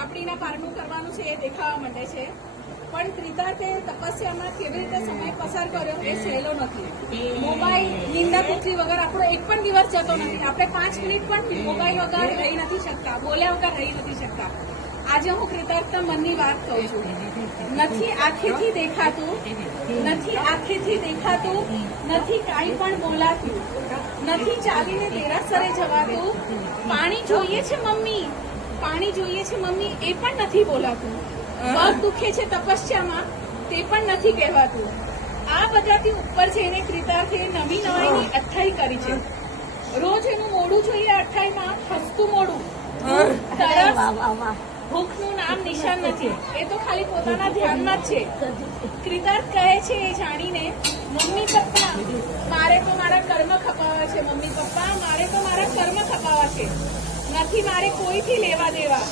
રાબડીના પારનું કરવાનું છે એ દેખાવા માંડે છે, પણ ત્રિતાર્થે તપસ્યામાં કેવી રીતે સમય પસાર કર્યો એ સહેલો નથી. મોબાઈલ નિંદા પુત્રી વગર આપણો એક પણ દિવસ જતો નથી. આપણે 5 મિનિટ પણ મોબાઈલ વગર રહી નથી શકતા, બોલ્યા વગર રહી નથી શકતા. આજે હું કૃતાર્થના મનની વાત કહું છું. નથી આંખેથી દેખાતું, નથી આંખેથી દેખાતું, નથી કાંઈ પણ બોલાતું, નથી ચાલીને દેરાસરે જવાતું. પાણી જોઈએ છે મમ્મી, પાણી જોઈએ છે મમ્મી, એ પણ નથી બોલાતું. પગ દુખે છે તપસ્યામાં, તે પણ નથી કહેવાતું. આ બધાથી ઉપર જઈને કૃતાર્થે નવી નવાઈની અઠ્ઠાઈ કરી છે. રોજ એનું મોઢું જોઈએ અઠ્ઠાઈમાં, હસતું મોઢું. ભૂખનું નામ નિશાન નથી, એ તો ખાલી પોતાના ધ્યાનમાં જ છે. કૃતાર્થ કહે છે એ જાણીને, મમ્મી પપ્પા મારે તો મારા કર્મ ખપાવા છે, મમ્મી પપ્પા મારે તો મારા કર્મ ખપાવા છે, નથી મારે કોઈથી લેવા દેવા.